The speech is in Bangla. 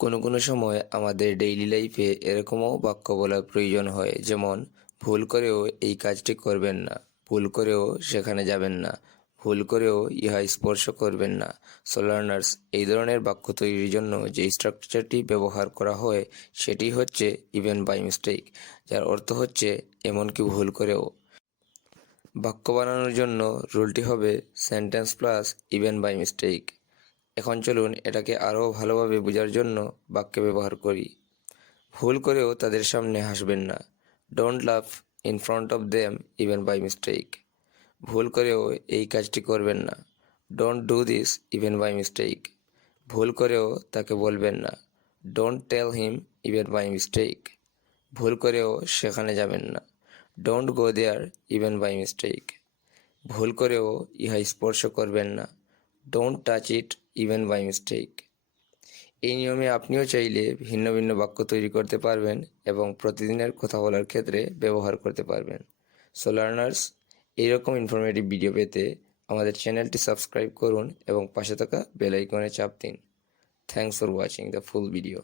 কোনো সময় আমাদের ডেইলি লাইফে এরকমও বাক্য বলার প্রয়োজন হয়, যেমন ভুল করেও এই কাজটি করবেন না, ভুল করেও সেখানে যাবেন না, ভুল করেও ইহা স্পর্শ করবেন না। সো লার্নার্স, এই ধরনের বাক্য তৈরির জন্য যে স্ট্রাকচারটি ব্যবহার করা হয় সেটি হচ্ছে ইভেন বাই মিস্টেক, যার অর্থ হচ্ছে এমনকি ভুল করেও। বাক্য বানানোর জন্য রুলটি হবে sentence plus even by mistake. এখন চলুন এটাকে আরও ভালোভাবে বোঝার জন্য বাক্যে ব্যবহার করি। ভুল করেও তাদের সামনে হাসবেন না। Don't laugh in front of them even by mistake. ভুল করেও এই কাজটি করবেন না। Don't do this even by mistake. ভুল করেও তাকে বলবেন না। Don't tell him even by mistake. ভুল করেও সেখানে যাবেন না। Don't go there even by mistake. ভুল করেও ইহা স্পর্শ করবেন না। Don't touch it even by mistake. এই নিয়মে আপনিও চাইলে ভিন্ন ভিন্ন বাক্য তৈরি করতে পারবেন এবং প্রতিদিনের কথা বলার ক্ষেত্রে ব্যবহার করতে পারবেন। সো লার্নার্স, এইরকম ইনফরমেটিভ ভিডিও পেতে আমাদের চ্যানেলটি সাবস্ক্রাইব করুন এবং পাশে থাকা বেল আইকনে চাপ দিন। Thanks for watching the full video.